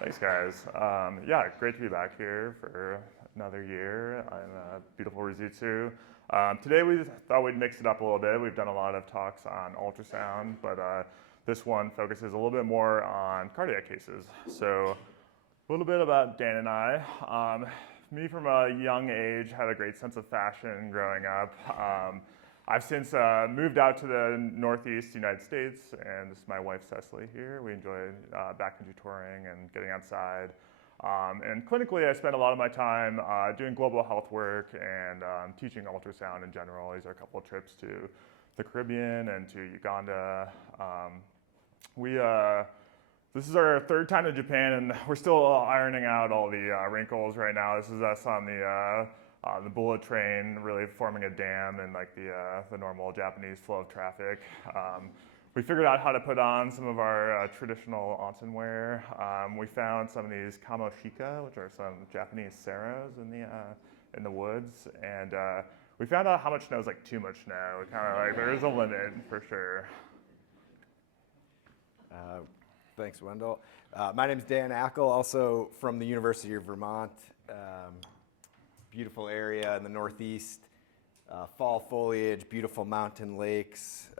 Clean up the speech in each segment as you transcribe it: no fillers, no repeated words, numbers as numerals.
Thanks, guys. Yeah, great to be back here for another year in beautiful Rusutsu. Today we thought we'd mix it up a little bit. We've done a lot of talks on ultrasound, but this one focuses a little bit more on cardiac cases. So a little bit about Dan and I. Me from a young age had a great sense of fashion growing up. I've since moved out to the Northeast United States, and this is my wife Cecily here. We enjoy backcountry touring and getting outside. And clinically, I spend a lot of my time doing global health work and teaching ultrasound in general. These are a couple of trips to the Caribbean and to Uganda. This is our third time to Japan, and we're still ironing out all the wrinkles right now. This is us on the bullet train, really forming a dam in like the normal Japanese flow of traffic. We figured out how to put on some of our traditional onsen wear. We found some of these kamoshika, which are some Japanese saros in the woods, and we found out how much snow is like too much snow. Kind of like there is a limit for sure. Thanks, Wendell. My name is Dan Ackil, also from the University of Vermont. Beautiful area in the Northeast. Fall foliage, beautiful mountain lakes.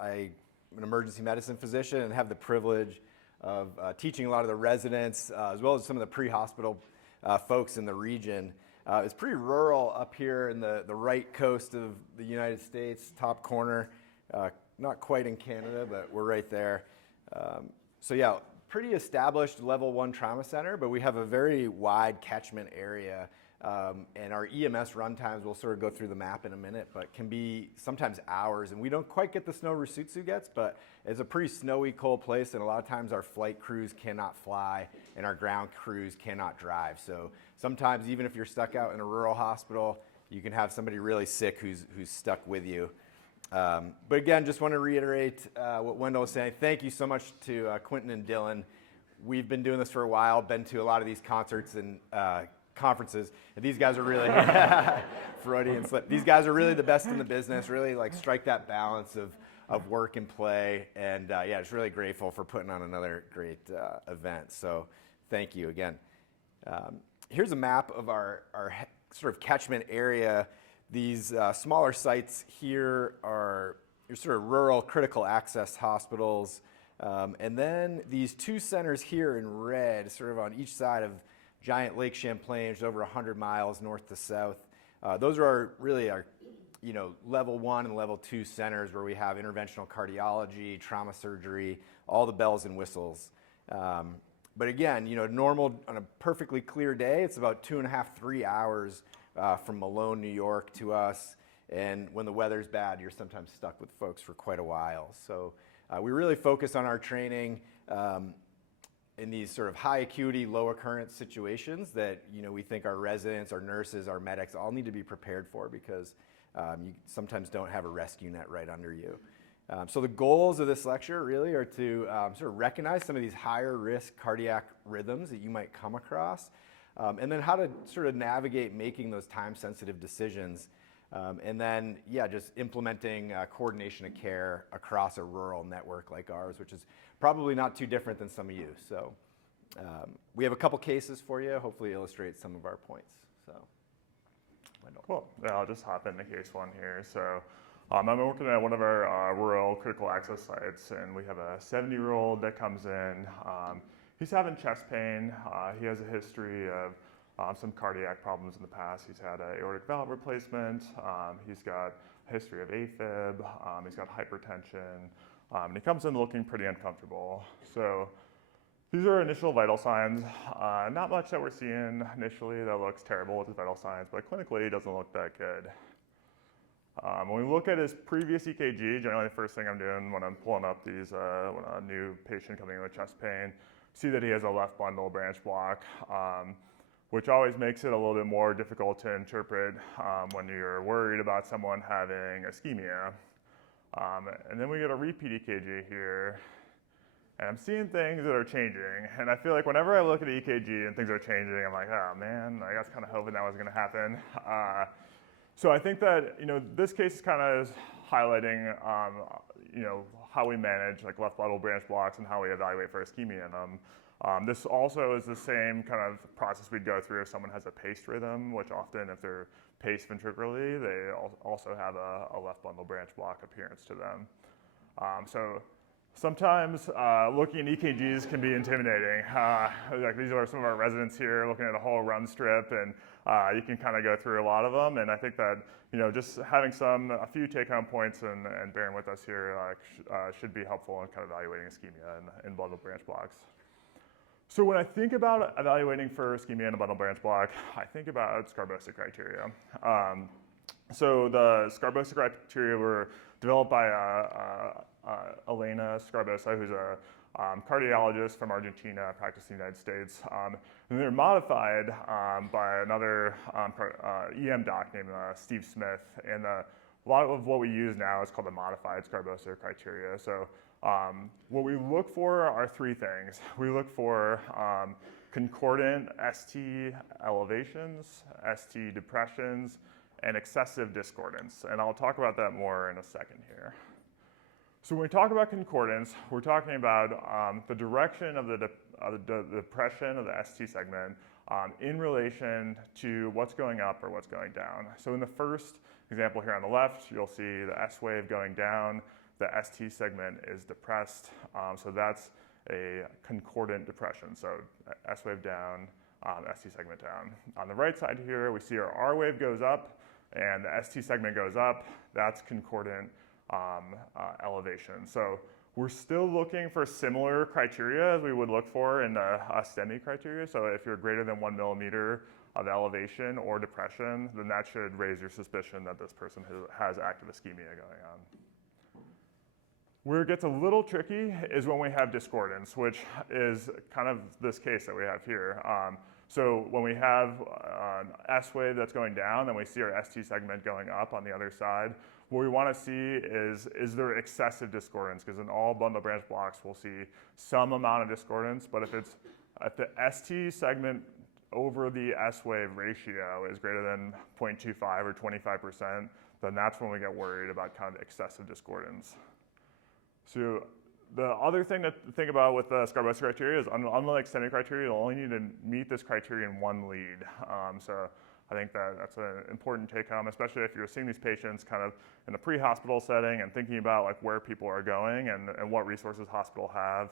I'm an emergency medicine physician and have the privilege of teaching a lot of the residents, as well as some of the pre-hospital folks in the region. It's pretty rural up here in the right coast of the United States, top corner. Not quite in Canada, but we're right there. So yeah, pretty established level 1 trauma center, but we have a very wide catchment area. And our EMS run times, we'll sort of go through the map in a minute, but can be sometimes hours. And we don't quite get the snow Rusutsu gets, but it's a pretty snowy, cold place. And a lot of times our flight crews cannot fly and our ground crews cannot drive. So sometimes even if you're stuck out in a rural hospital, you can have somebody really sick who's stuck with you. But again, just want to reiterate what Wendell was saying. Thank you so much to Quentin and Dylan. We've been doing this for a while, been to a lot of these concerts and conferences, and these guys are really Freudian slip. These guys are really the best in the business, really like strike that balance of work and play, and yeah, just really grateful for putting on another great event. So thank you again. Here's a map of our sort of catchment area. These smaller sites here are your sort of rural critical access hospitals. And then these two centers here in red, sort of on each side of giant Lake Champlain, which is over 100 miles north to south. Those are really our level 1 and level 2 centers where we have interventional cardiology, trauma surgery, all the bells and whistles. But again, normal on a perfectly clear day, it's about 2.5, 3 hours from Malone, New York to us, and when the weather's bad, you're sometimes stuck with folks for quite a while. So we really focus on our training in these sort of high acuity, low occurrence situations that we think our residents, our nurses, our medics all need to be prepared for, because you sometimes don't have a rescue net right under you. So the goals of this lecture really are to sort of recognize some of these higher risk cardiac rhythms that you might come across, and then how to sort of navigate making those time-sensitive decisions. And then, yeah, just implementing coordination of care across a rural network like ours, which is probably not too different than some of you. So we have a couple cases for you, hopefully illustrate some of our points. So, Cool. Yeah, I'll just hop into case one here. So I'm working at one of our rural critical access sites, and we have a 70-year-old that comes in. He's having chest pain. He has a history of some cardiac problems in the past. He's had an aortic valve replacement. He's got a history of AFib. He's got hypertension. And he comes in looking pretty uncomfortable. So these are initial vital signs. Not much that we're seeing initially that looks terrible with his vital signs, but clinically it doesn't look that good. When we look at his previous EKG, generally the first thing I'm doing when I'm pulling up these, when a new patient coming in with chest pain, see that he has a left bundle branch block, which always makes it a little bit more difficult to interpret when you're worried about someone having ischemia. And then we get a repeat EKG here, and I'm seeing things that are changing. And I feel like whenever I look at the EKG and things are changing, I'm like, oh man, I was kind of hoping that was gonna happen. So I think that this case is kind of highlighting how we manage like left bundle branch blocks and how we evaluate for ischemia in them. This also is the same kind of process we'd go through if someone has a paced rhythm, which often if they're paced ventricularly, they also have a left bundle branch block appearance to them. So sometimes looking at EKGs can be intimidating. Like these are some of our residents here looking at a whole run strip, and you can kind of go through a lot of them. And I think that just having a few take-home points and bearing with us here should be helpful in kind of evaluating ischemia in bundle branch blocks. So when I think about evaluating for ischemia in a bundle branch block, I think about Scarbosa criteria. So the Scarbosa criteria were developed by Elena Scarbosa, who's a cardiologist from Argentina, practicing in the United States. And they're modified by another EM doc named Steve Smith. And a lot of what we use now is called the modified Scarbosa criteria. So what we look for are three things. We look for concordant ST elevations, ST depressions, and excessive discordance. And I'll talk about that more in a second here. So when we talk about concordance, we're talking about the direction of the depression of the ST segment in relation to what's going up or what's going down. So in the first example here on the left, you'll see the S wave going down. The ST segment is depressed, so that's a concordant depression. So S wave down, ST segment down. On the right side here, we see our R wave goes up, and the ST segment goes up. That's concordant elevation. So we're still looking for similar criteria as we would look for in a STEMI criteria. So if you're greater than 1 millimeter of elevation or depression, then that should raise your suspicion that this person has active ischemia going on. Where it gets a little tricky is when we have discordance, which is kind of this case that we have here. So when we have an S wave that's going down, then we see our ST segment going up on the other side. What we want to see is there excessive discordance? Because in all bundle branch blocks, we'll see some amount of discordance, but if the ST segment over the S wave ratio is greater than 0.25 or 25%, then that's when we get worried about kind of excessive discordance. So the other thing to think about with the Scarbosa criteria is, unlike STEMI criteria, you'll only need to meet this criteria in one lead. So I think that's an important take-home, especially if you're seeing these patients kind of in a pre-hospital setting and thinking about like where people are going and what resources hospitals have.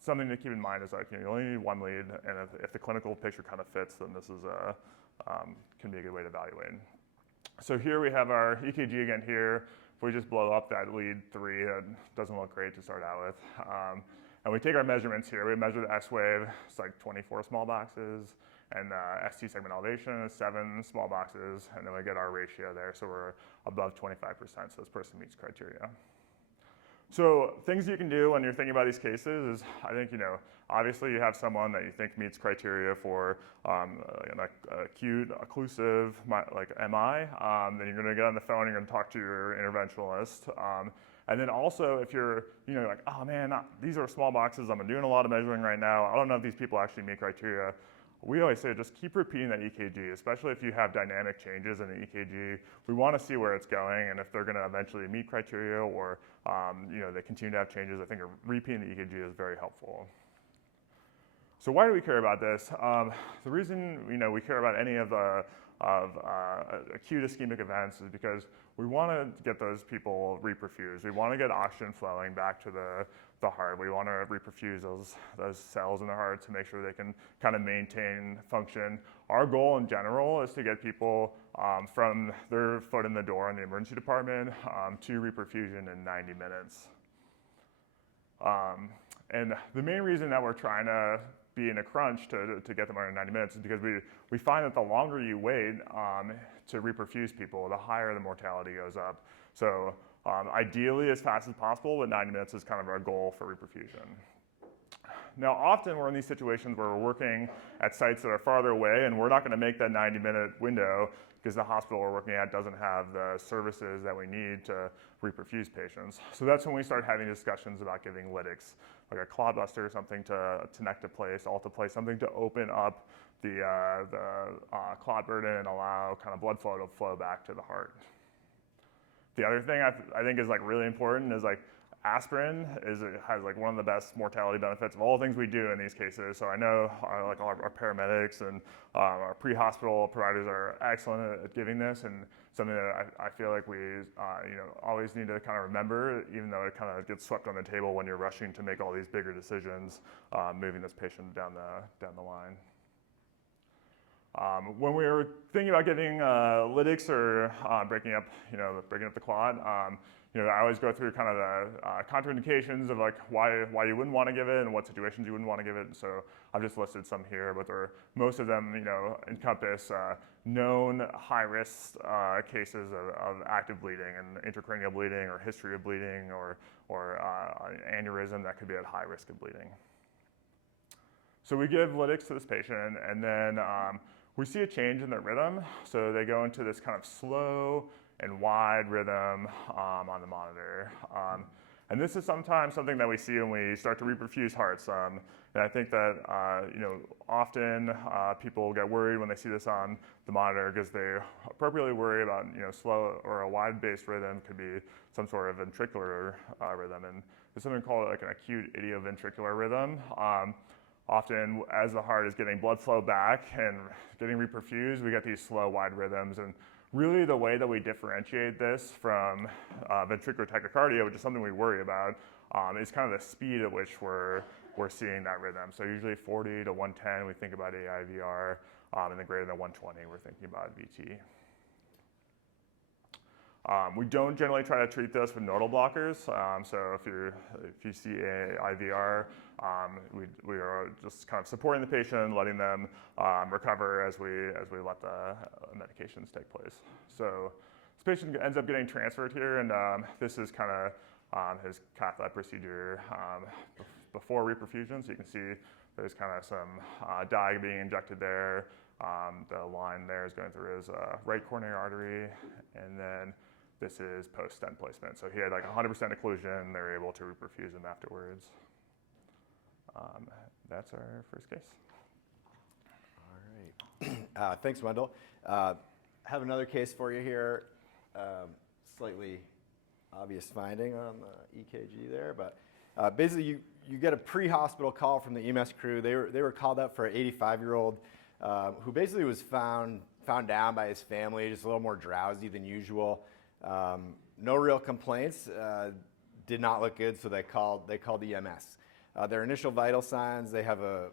Something to keep in mind is like you only need one lead, and if the clinical picture kind of fits, then this is can be a good way to evaluate. So here we have our EKG again here. If we just blow up that lead 3, it doesn't look great to start out with. And we take our measurements here. We measure the S wave, it's like 24 small boxes, and ST segment elevation is 7 small boxes, and then we get our ratio there, so we're above 25%, so this person meets criteria. So things you can do when you're thinking about these cases is, I think, obviously you have someone that you think meets criteria for an acute occlusive, like MI, then you're gonna get on the phone and you're gonna talk to your interventionalist. And then also if you're, like, oh man, these are small boxes, I'm doing a lot of measuring right now, I don't know if these people actually meet criteria. We always say just keep repeating that EKG, especially if you have dynamic changes in the EKG. We want to see where it's going, and if they're going to eventually meet criteria or they continue to have changes, I think repeating the EKG is very helpful. So why do we care about this? The reason we care about any of acute ischemic events is because we want to get those people reperfused. We want to get oxygen flowing back to the heart. We want to reperfuse those cells in the heart to make sure they can kind of maintain function. Our goal in general is to get people from their foot in the door in the emergency department to reperfusion in 90 minutes. And the main reason that we're trying to be in a crunch to get them under 90 minutes is because we find that the longer you wait to reperfuse people, the higher the mortality goes up. So ideally as fast as possible, but 90 minutes is kind of our goal for reperfusion. Now often we're in these situations where we're working at sites that are farther away, and we're not going to make that 90-minute window because the hospital we're working at doesn't have the services that we need to reperfuse patients. So that's when we start having discussions about giving lytics, like a clot buster or something to tenectoplase, alteplase, something to open up the clot burden and allow kind of blood flow to flow back to the heart. The other thing I think is like really important is like aspirin has like one of the best mortality benefits of all the things we do in these cases. So I know like our paramedics and our pre-hospital providers are excellent at giving this, and something that I feel like we always need to kind of remember, even though it kind of gets swept on the table when you're rushing to make all these bigger decisions, moving this patient down the line. When we were thinking about giving lytics or breaking up the clot, I always go through kind of the contraindications of like why you wouldn't want to give it and what situations you wouldn't want to give it. And so I've just listed some here, but most of them encompass known high-risk cases of active bleeding and intracranial bleeding or history of bleeding or aneurysm that could be at high risk of bleeding. So we give lytics to this patient, and then we see a change in their rhythm. So they go into this kind of slow and wide rhythm on the monitor. And this is sometimes something that we see when we start to reperfuse hearts. And I think that often people get worried when they see this on the monitor because they appropriately worry about slow or a wide-based rhythm could be some sort of ventricular rhythm. And there's something called like an acute idioventricular rhythm. Often, as the heart is getting blood flow back and getting reperfused, we get these slow, wide rhythms. And really, the way that we differentiate this from ventricular tachycardia, which is something we worry about, is kind of the speed at which we're seeing that rhythm. So usually 40 to 110, we think about AIVR, and then greater than 120, we're thinking about VT. We don't generally try to treat this with nodal blockers. So if you see IVR, we are just kind of supporting the patient, letting them recover as we let the medications take place. So this patient ends up getting transferred here, and this is kind of his cath lab procedure before reperfusion. So you can see there's kind of some dye being injected there. The line there is going through his right coronary artery, and then this is post-stent placement. So he had like 100% occlusion. They were able to reperfuse him afterwards. That's our first case. All right. Thanks, Wendell. Have another case for you here. Slightly obvious finding on the EKG there, but basically you get a pre-hospital call from the EMS crew. They were called up for an 85-year-old who basically was found down by his family, just a little more drowsy than usual. No real complaints. Did not look good, so they called EMS. Their initial vital signs: they have a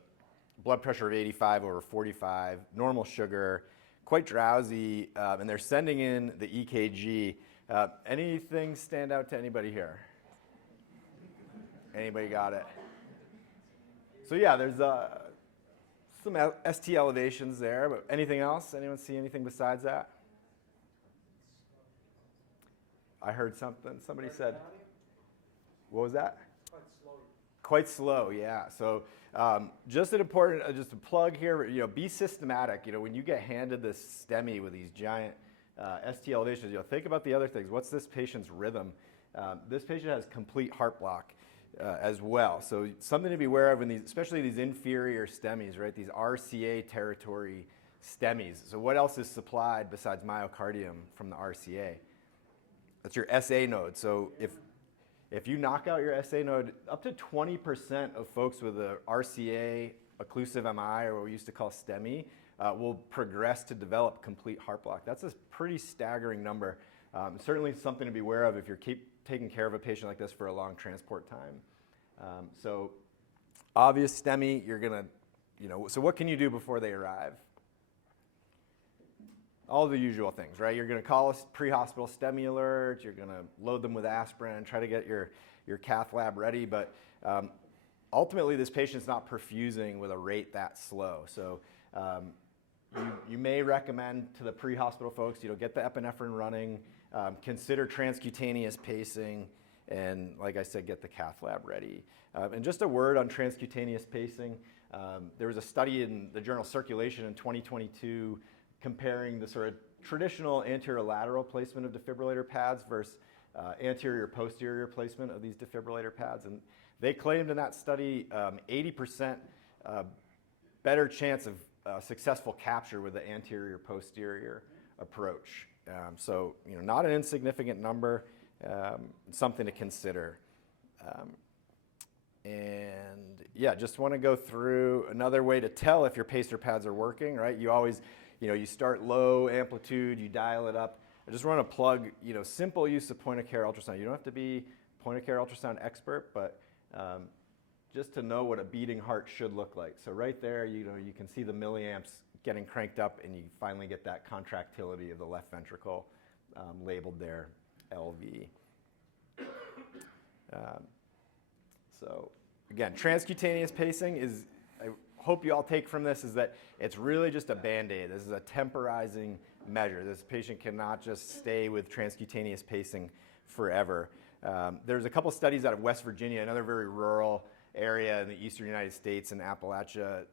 blood pressure of 85/45, normal sugar, quite drowsy, and they're sending in the EKG. Anything stand out to anybody here? Anybody got it? So yeah, there's some ST elevations there, but anything else? Anyone see anything besides that? I heard something. Somebody said, what was that? Quite slow, yeah. So just an important, just a plug here, be systematic. When you get handed this STEMI with these giant ST elevations, think about the other things. What's this patient's rhythm? This patient has complete heart block as well. So something to be aware of in these, especially these inferior STEMIs, right? These RCA territory STEMIs. So what else is supplied besides myocardium from the RCA? That's your SA node. So if you knock out your SA node, up to 20% of folks with a RCA occlusive MI, or what we used to call STEMI, will progress to develop complete heart block. That's a pretty staggering number. Certainly something to be aware of if you're taking care of a patient like this for a long transport time. So obvious STEMI, you're gonna, so what can you do before they arrive? All the usual things, right? You're going to call a pre-hospital STEMI alert. You're going to load them with aspirin, try to get your cath lab ready. But ultimately, this patient's not perfusing with a rate that slow. So you may recommend to the pre-hospital folks, get the epinephrine running, consider transcutaneous pacing, and like I said, get the cath lab ready. And just a word on transcutaneous pacing. There was a study in the journal Circulation in 2022 comparing the sort of traditional anterior-lateral placement of defibrillator pads versus anterior-posterior placement of these defibrillator pads. And they claimed in that study 80% better chance of successful capture with the anterior-posterior approach. So, not an insignificant number, something to consider. And yeah, just want to go through another way to tell if your pacer pads are working, right? You always, you start low amplitude, you dial it up. I just want to plug, simple use of point of care ultrasound. You don't have to be point of care ultrasound expert, but just to know what a beating heart should look like. So right there, you can see the milliamps getting cranked up, and you finally get that contractility of the left ventricle labeled there, LV. So again, transcutaneous pacing is, I hope you all take from this, is that it's really just a Band-Aid. This is a temporizing measure. This patient cannot just stay with transcutaneous pacing forever. There's a couple studies out of West Virginia, another very rural area in the eastern United States and Appalachia.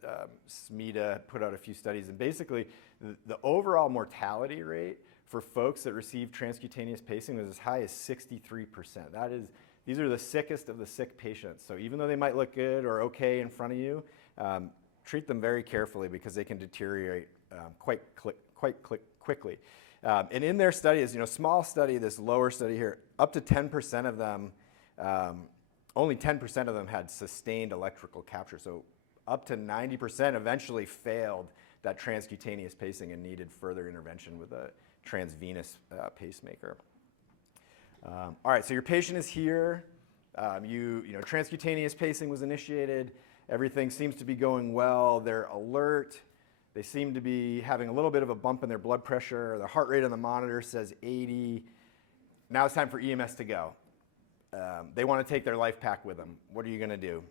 SMETA put out a few studies, and basically the overall mortality rate for folks that receive transcutaneous pacing was as high as 63%. These are the sickest of the sick patients. So even though they might look good or okay in front of you, treat them very carefully because they can deteriorate quite quickly. And in their studies, small study, this lower study here, up to 10% of them, only 10% of them had sustained electrical capture. So up to 90% eventually failed that transcutaneous pacing and needed further intervention with a transvenous pacemaker. All right, so your patient is here. Transcutaneous pacing was initiated. Everything seems to be going well. They're alert. They seem to be having a little bit of a bump in their blood pressure. The heart rate on the monitor says 80. Now it's time for EMS to go. They want to take their life pack with them. What are you going to do?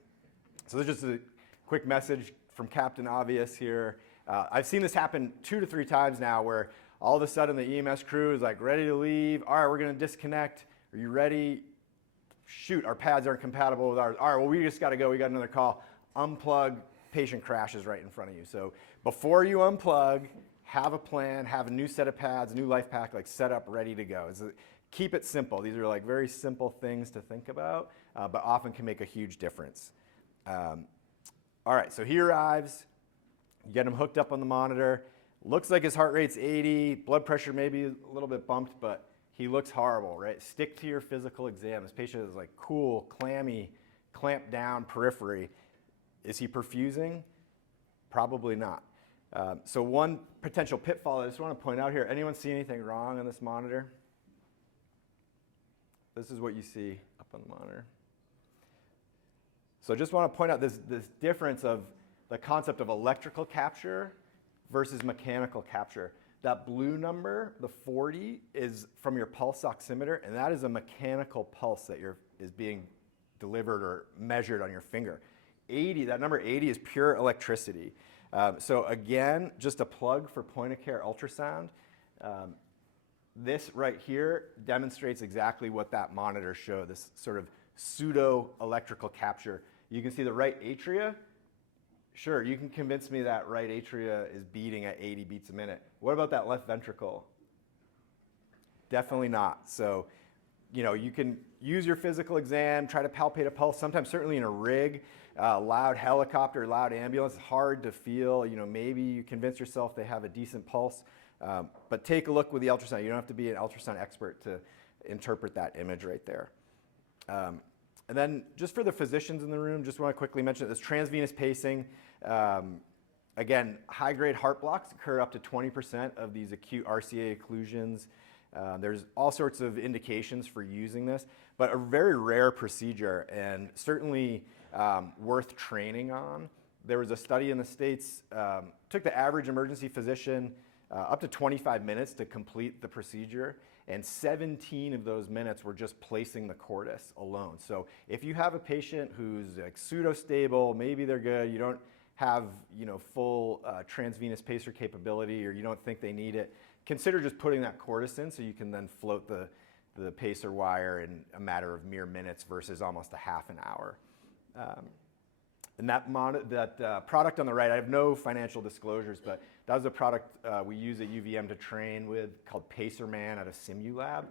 So this is just a quick message from Captain Obvious here. I've seen this happen 2 to 3 times now where all of a sudden the EMS crew is like ready to leave. All right, we're going to disconnect. Are you ready? Shoot, our pads aren't compatible with ours. All right, well, we just got to go. We got another call. Unplug, patient crashes right in front of you. So before you unplug, have a plan, have a new set of pads, new life pack, set up, ready to go. Keep it simple. These are very simple things to think about, but often can make a huge difference. All right, so he arrives. You get him hooked up on the monitor. Looks like his heart rate's 80, blood pressure maybe a little bit bumped, but he looks horrible, right? Stick to your physical exam. This patient is cool, clammy, clamped down periphery. Is he perfusing? Probably not. So one potential pitfall I just want to point out here, anyone see anything wrong on this monitor? This is what you see up on the monitor. So I just want to point out this difference of the concept of electrical capture versus mechanical capture. That blue number, the 40, is from your pulse oximeter, and that is a mechanical pulse that is being delivered or measured on your finger. 80, that number 80 is pure electricity. So again, just a plug for point-of-care ultrasound. This right here demonstrates exactly what that monitor showed, this sort of pseudo-electrical capture. You can see the right atria. Sure, you can convince me that right atria is beating at 80 beats a minute. What about that left ventricle? Definitely not. So, you can use your physical exam, try to palpate a pulse. Sometimes, certainly in a rig, loud helicopter, loud ambulance, it's hard to feel. Maybe you convince yourself they have a decent pulse. But take a look with the ultrasound. You don't have to be an ultrasound expert to interpret that image right there. And then just for the physicians in the room, just want to quickly mention this transvenous pacing. Again, high-grade heart blocks occur up to 20% of these acute RCA occlusions. There's all sorts of indications for using this, but a very rare procedure and certainly worth training on. There was a study in the States, took the average emergency physician up to 25 minutes to complete the procedure, and 17 of those minutes were just placing the cordis alone. So if you have a patient who's pseudo-stable, maybe they're good, you don't have full transvenous pacer capability, or you don't think they need it, consider just putting that cordis in so you can then float the pacer wire in a matter of mere minutes versus almost a half an hour. And that product on the right, I have no financial disclosures, but that was a product we use at UVM to train with called PacerMan out of Simulab.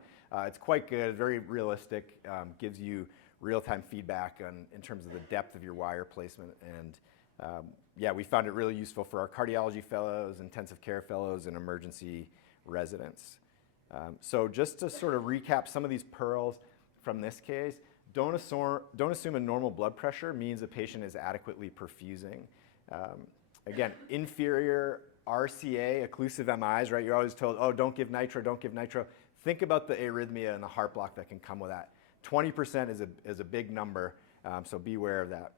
It's quite good, very realistic, gives you real-time feedback in terms of the depth of your wire placement. And yeah, we found it really useful for our cardiology fellows, intensive care fellows, and emergency residents. So just to sort of recap some of these pearls from this case, don't assume a normal blood pressure means a patient is adequately perfusing. Again, inferior RCA, occlusive MIs, right? You're always told, oh, don't give nitro, don't give nitro. Think about the arrhythmia and the heart block that can come with that. 20% is a big number, so beware of that.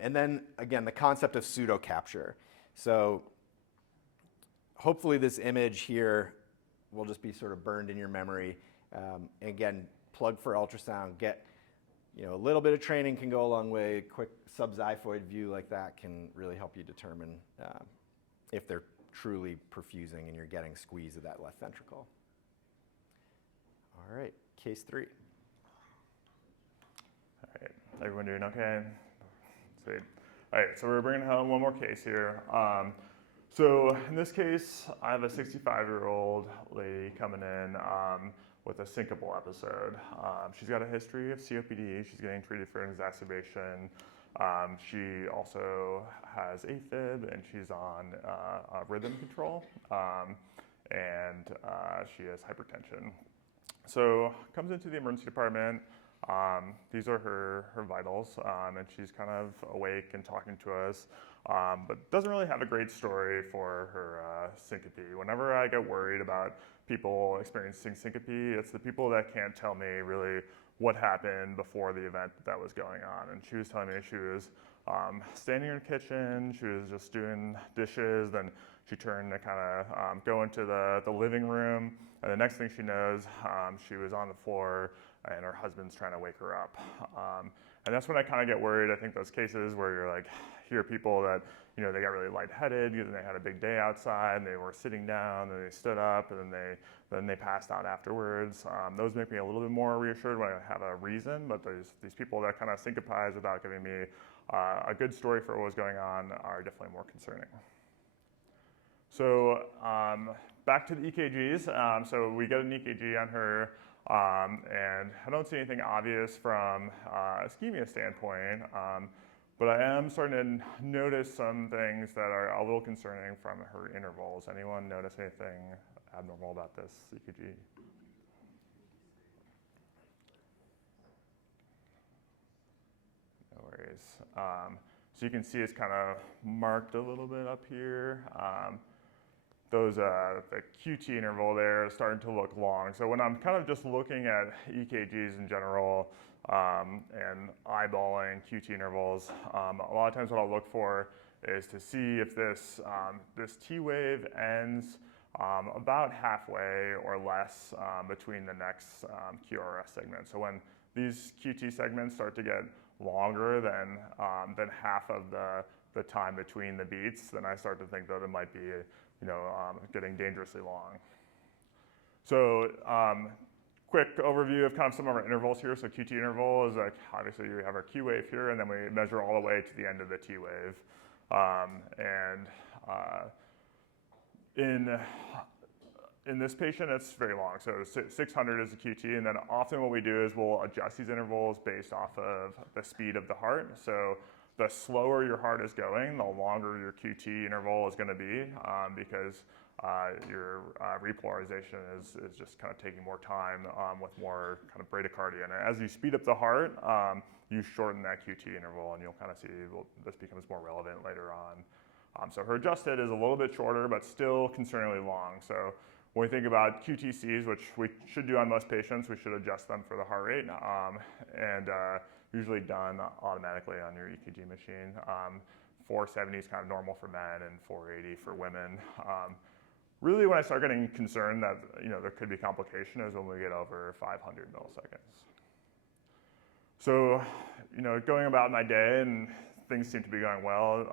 And then, again, the concept of pseudo capture. So hopefully this image here will just be sort of burned in your memory. Again, plug for ultrasound, get, a little bit of training can go a long way. Quick subxiphoid view like that can really help you determine if they're truly perfusing and you're getting squeeze of that left ventricle. All right, case 3. All right, everyone doing okay? Sweet. All right, so we're bringing home one more case here. So in this case, I have a 65-year-old lady coming in with a syncopal episode. She's got a history of COPD. She's getting treated for an exacerbation. She also has AFib, and she's on rhythm control, and she has hypertension. So comes into the emergency department. These are her vitals, and she's kind of awake and talking to us, but doesn't really have a great story for her syncope. Whenever I get worried about people experiencing syncope, it's the people that can't tell me really what happened before the event that was going on. And she was telling me she was standing in the kitchen, she was just doing dishes, then she turned to kind of go into the living room, and the next thing she knows, she was on the floor and her husband's trying to wake her up. And that's when I kind of get worried. I think those cases where you're like, hear people that, they got really lightheaded because they had a big day outside and they were sitting down and they stood up and then they passed out afterwards. Those make me a little bit more reassured when I have a reason, but these people that kind of syncopize without giving me a good story for what was going on are definitely more concerning. So back to the EKGs. So we get an EKG on her, and I don't see anything obvious from ischemia standpoint, but I am starting to notice some things that are a little concerning from her intervals. Anyone notice anything abnormal about this EKG? No worries. So you can see it's kind of marked a little bit up here. The QT interval there is starting to look long. So when I'm kind of just looking at EKGs in general and eyeballing QT intervals, a lot of times what I'll look for is to see if this T wave ends about halfway or less between the next QRS segment. So when these QT segments start to get longer than half of the time between the beats, then I start to think that it might be getting dangerously long. So quick overview of kind of some of our intervals here. So QT interval is like, obviously we have our Q wave here, and then we measure all the way to the end of the T wave. In this patient, it's very long. So 600 is the QT, and then often what we do is we'll adjust these intervals based off of the speed of the heart. So the slower your heart is going, the longer your QT interval is going to be because your repolarization is just kind of taking more time with more kind of bradycardia. And as you speed up the heart, you shorten that QT interval, and you'll kind of see this becomes more relevant later on. So her adjusted is a little bit shorter, but still concerningly long. So when we think about QTCs, which we should do on most patients, we should adjust them for the heart rate, and usually done automatically on your EKG machine. 470 is kind of normal for men and 480 for women. Really, when I start getting concerned that there could be complication is when we get over 500 milliseconds. So, going about my day and things seem to be going well.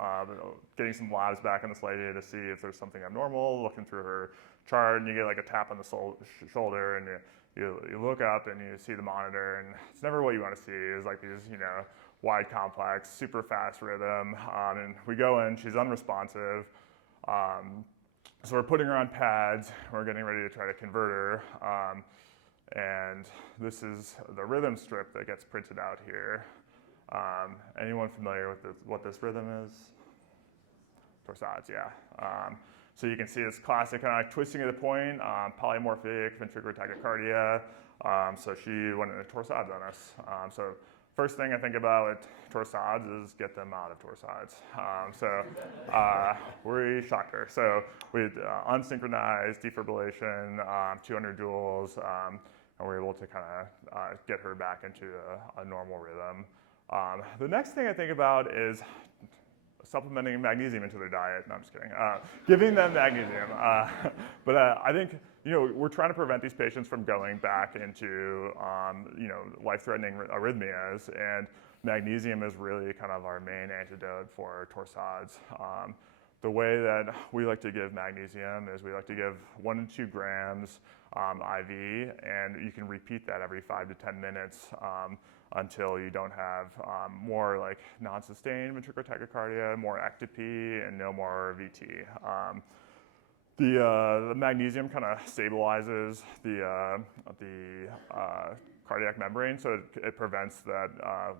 Getting some labs back on this lady to see if there's something abnormal. Looking through her chart, and you get like a tap on the shoulder, and you look up and you see the monitor, and it's never what you want to see. It's like these, wide complex, super fast rhythm, and we go in. She's unresponsive. So we're putting her on pads. We're getting ready to try to convert her. And this is the rhythm strip that gets printed out here. Anyone familiar with what this rhythm is? Torsades, yeah. So you can see it's classic kind of twisting at the point, polymorphic ventricular tachycardia. So she went into torsades on us. So first thing I think about with torsades is get them out of torsades. We shocked her. So we had unsynchronized defibrillation, 200 joules, and we were able to kind of get her back into a normal rhythm. The next thing I think about is supplementing magnesium into their diet. No, I'm just kidding. Giving them magnesium. But I think, we're trying to prevent these patients from going back into, life-threatening arrhythmias, and magnesium is really kind of our main antidote for torsades. The way that we like to give magnesium is we like to give 1 to 2 grams IV, and you can repeat that every 5 to 10 minutes until you don't have more like non-sustained ventricular tachycardia, more ectopy, and no more VT. The magnesium kind of stabilizes the cardiac membrane, so it prevents that.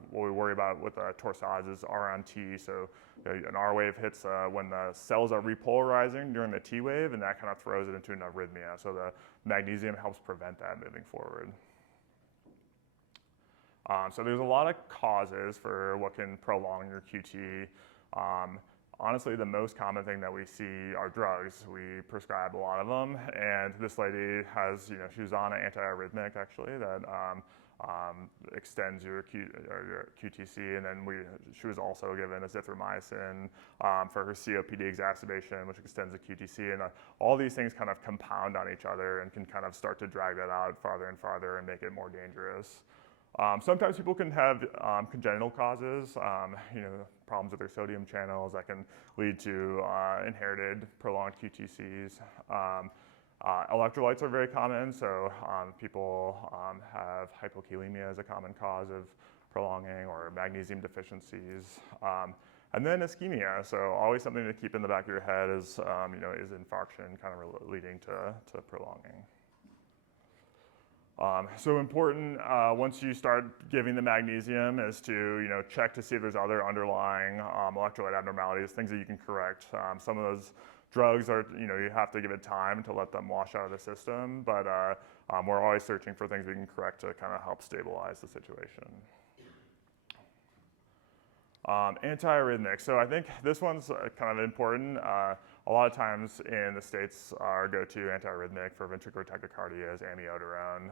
What we worry about with torsades is R on T. So an R wave hits when the cells are repolarizing during the T wave, and that kind of throws it into an arrhythmia. So the magnesium helps prevent that moving forward. So there's a lot of causes for what can prolong your QT. Honestly, the most common thing that we see are drugs. We prescribe a lot of them, and this lady has, she was on an antiarrhythmic actually that extends your QTC, and then she was also given azithromycin for her COPD exacerbation, which extends the QTC, and all these things kind of compound on each other and can kind of start to drag that out farther and farther and make it more dangerous. Sometimes people can have congenital causes, problems with their sodium channels that can lead to inherited prolonged QTCs. Electrolytes are very common, so people have hypokalemia as a common cause of prolonging, or magnesium deficiencies. And then ischemia, so always something to keep in the back of your head is, is infarction kind of leading to prolonging. So important once you start giving the magnesium is to check to see if there's other underlying electrolyte abnormalities, things that you can correct. Some of those drugs are you have to give it time to let them wash out of the system, but we're always searching for things we can correct to kind of help stabilize the situation. Antiarrhythmic. So I think this one's kind of important. A lot of times in the States, our go-to antiarrhythmic for ventricular tachycardia is amiodarone.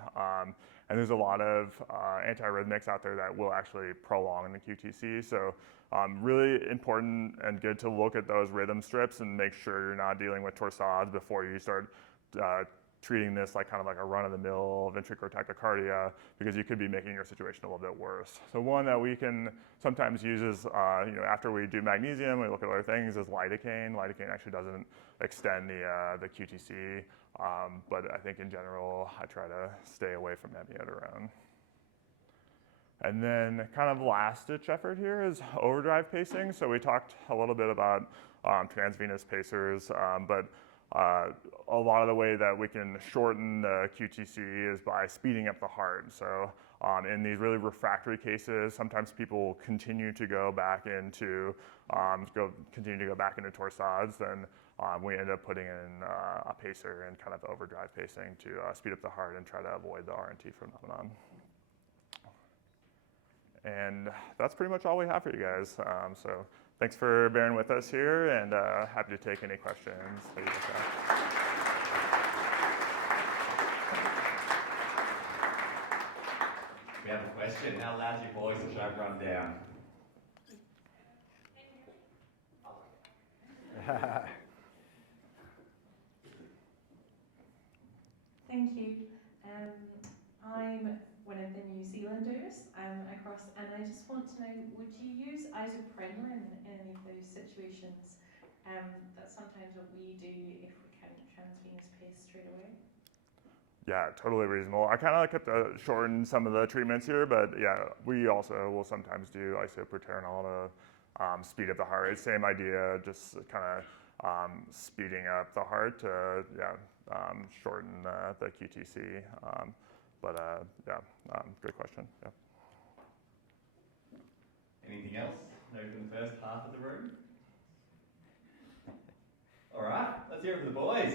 And there's a lot of antiarrhythmics out there that will actually prolong the QTC. So really important and good to look at those rhythm strips and make sure you're not dealing with torsades before you start treating this like kind of like a run-of-the-mill ventricular tachycardia, because you could be making your situation a little bit worse. So one that we can sometimes use is, after we do magnesium, we look at other things, is lidocaine. Lidocaine actually doesn't extend the QTC, but I think in general, I try to stay away from amiodarone. And then kind of last-ditch effort here is overdrive pacing. So we talked a little bit about transvenous pacers, but a lot of the way that we can shorten the QTC is by speeding up the heart. So in these really refractory cases, sometimes people continue to go back into torsades, then we end up putting in a pacer and kind of overdrive pacing to speed up the heart and try to avoid the RNT phenomenon. And that's pretty much all we have for you guys. So thanks for bearing with us here, and happy to take any questions that you guys have. We have a question. How loud's your voice to try to run down? Thank you. I'm one of the New Zealanders across, and I just want to know, would you use isoprenoline in any of those situations? That's sometimes what we do if we can't transvenous pace straight away. Yeah, totally reasonable. I kind of kept to shorten some of the treatments here, but yeah, we also will sometimes do isoproterenol to speed up the heart rate. Same idea, just kind of speeding up the heart to shorten the QTC. Good question. Yeah. Anything else? Maybe from the first half of the room? All right, let's hear it for the boys.